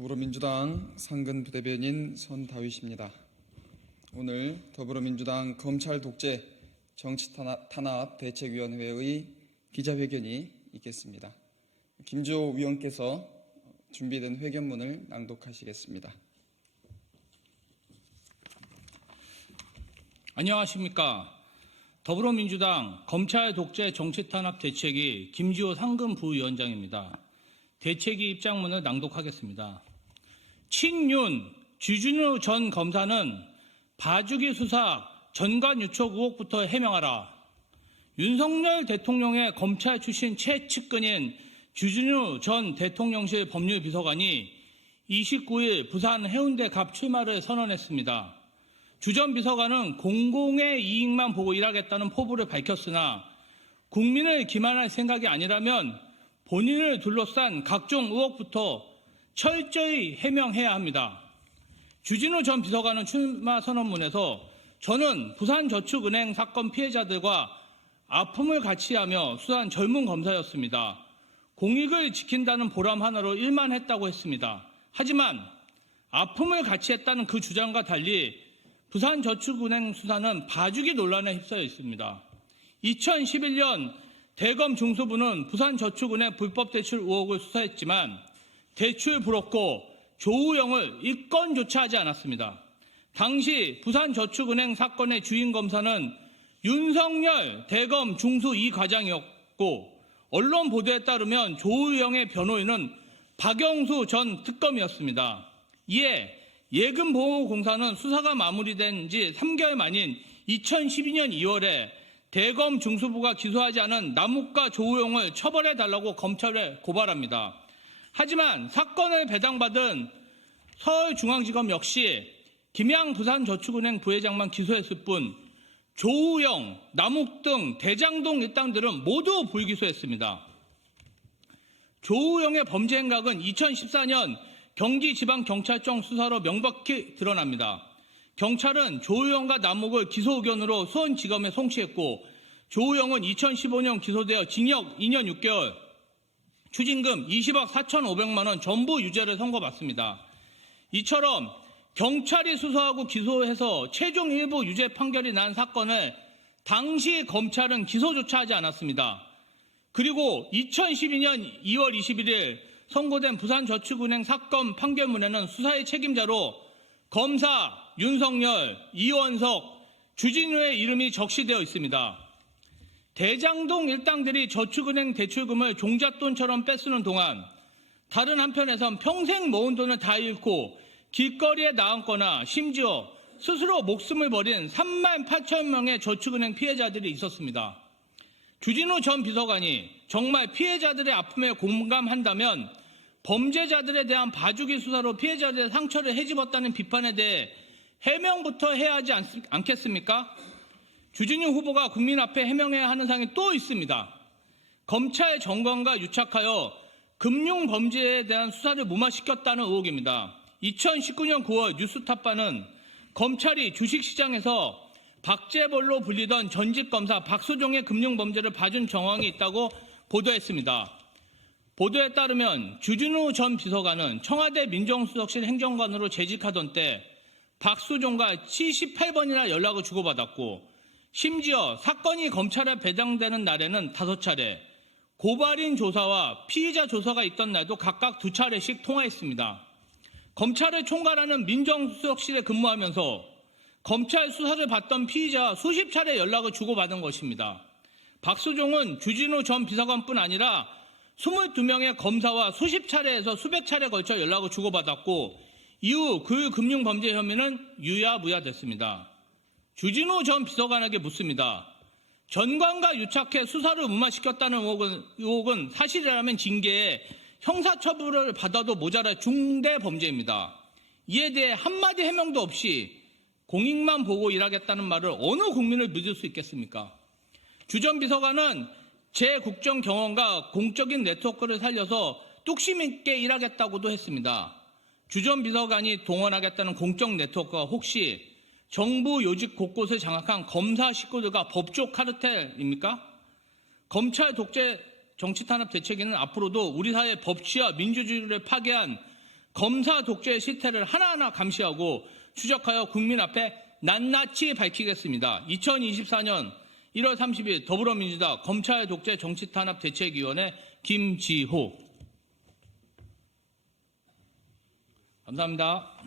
더불어민주당 상근 부대변인 선다윗입니다. 오늘 더불어민주당 검찰 독재 정치 탄압 대책위원회의 기자회견이 있겠습니다. 김주호 위원께서 준비된 회견문을 낭독하시겠습니다. 안녕하십니까. 더불어민주당 검찰 독재 정치 탄압 대책위 김주호 상근 부위원장입니다. 대책위 입장문을 낭독하겠습니다. 친윤 주진우 전 검사는 봐주기 수사 전관 유촉 의혹부터 해명하라. 윤석열 대통령의 검찰 출신 최측근인 주진우 전 대통령실 법률비서관이 29일 부산 해운대 갑 출마를 선언했습니다. 주 전 비서관은 공공의 이익만 보고 일하겠다는 포부를 밝혔으나 국민을 기만할 생각이 아니라면 본인을 둘러싼 각종 의혹부터 철저히 해명해야 합니다. 주진우 전 비서관은 출마 선언문에서 저는 부산저축은행 사건 피해자들과 아픔을 같이 하며 수사한 젊은 검사였습니다. 공익을 지킨다는 보람 하나로 일만 했다고 했습니다. 하지만 아픔을 같이 했다는 그 주장과 달리 부산저축은행 수사는 봐주기 논란에 휩싸여 있습니다. 2011년 대검 중수부는 부산저축은행 불법 대출 의혹을 수사했지만 대출 불었고 조우영을 입건조차 하지 않았습니다. 당시 부산저축은행 사건의 주인 검사는 윤석열 대검 중수 2과장이었고 언론 보도에 따르면 조우영의 변호인은 박영수 전 특검이었습니다. 이에 예금보호공사는 수사가 마무리된 지 3개월 만인 2012년 2월에 대검 중수부가 기소하지 않은 남욱과 조우영을 처벌해달라고 검찰에 고발합니다. 하지만 사건을 배당받은 서울중앙지검 역시 김양 부산저축은행 부회장만 기소했을 뿐 조우영, 남욱 등 대장동 일당들은 모두 불기소했습니다. 조우영의 범죄 행각은 2014년 경기지방경찰청 수사로 명백히 드러납니다. 경찰은 조우영과 남욱을 기소 의견으로 수원지검에 송치했고 조우영은 2015년 기소되어 징역 2년 6개월, 추징금 20억 4,500만 원 전부 유죄를 선고받습니다. 이처럼 경찰이 수사하고 기소해서 최종 일부 유죄 판결이 난 사건을 당시 검찰은 기소조차 하지 않았습니다. 그리고 2012년 2월 21일 선고된 부산저축은행 사건 판결문에는 수사의 책임자로 검사 윤석열, 이원석, 주진우의 이름이 적시되어 있습니다. 대장동 일당들이 저축은행 대출금을 종잣돈처럼 뺏쓰는 동안 다른 한편에선 평생 모은 돈을 다 잃고 길거리에 나앉거나 심지어 스스로 목숨을 버린 3만 8천 명의 저축은행 피해자들이 있었습니다. 주진우 전 비서관이 정말 피해자들의 아픔에 공감한다면 범죄자들에 대한 봐주기 수사로 피해자들의 상처를 헤집었다는 비판에 대해 해명부터 해야 하지 않겠습니까? 주진우 후보가 국민 앞에 해명해야 하는 사항이 또 있습니다. 검찰 정관과 유착하여 금융범죄에 대한 수사를 무마시켰다는 의혹입니다. 2019년 9월 뉴스타파는 검찰이 주식시장에서 박재벌로 불리던 전직검사 박수종의 금융범죄를 봐준 정황이 있다고 보도했습니다. 보도에 따르면 주진우 전 비서관은 청와대 민정수석실 행정관으로 재직하던 때 박수종과 78번이나 연락을 주고받았고 심지어 사건이 검찰에 배당되는 날에는 5차례, 고발인 조사와 피의자 조사가 있던 날도 각각 2차례씩 통화했습니다. 검찰을 총괄하는 민정수석실에 근무하면서 검찰 수사를 받던 피의자와 수십 차례 연락을 주고받은 것입니다. 박수종은 주진우 전 비서관뿐 아니라 22명의 검사와 수십 차례에서 수백 차례 걸쳐 연락을 주고받았고 이후 그 금융범죄 혐의는 유야무야됐습니다. 주진우 전 비서관에게 묻습니다. 전관과 유착해 수사를 무마시켰다는 의혹은 사실이라면 징계에 형사처벌을 받아도 모자랄 중대 범죄입니다. 이에 대해 한마디 해명도 없이 공익만 보고 일하겠다는 말을 어느 국민을 믿을 수 있겠습니까? 주 전 비서관은 제 국정 경험과 공적인 네트워크를 살려서 뚝심 있게 일하겠다고도 했습니다. 주 전 비서관이 동원하겠다는 공적 네트워크가 혹시 정부 요직 곳곳을 장악한 검사 식구들과 법조 카르텔입니까? 검찰 독재 정치 탄압 대책위는 앞으로도 우리 사회 법치와 민주주의를 파괴한 검사 독재 실태를 하나하나 감시하고 추적하여 국민 앞에 낱낱이 밝히겠습니다. 2024년 1월 30일 더불어민주당 검찰 독재 정치탄압 대책위원회 김지호. 감사합니다.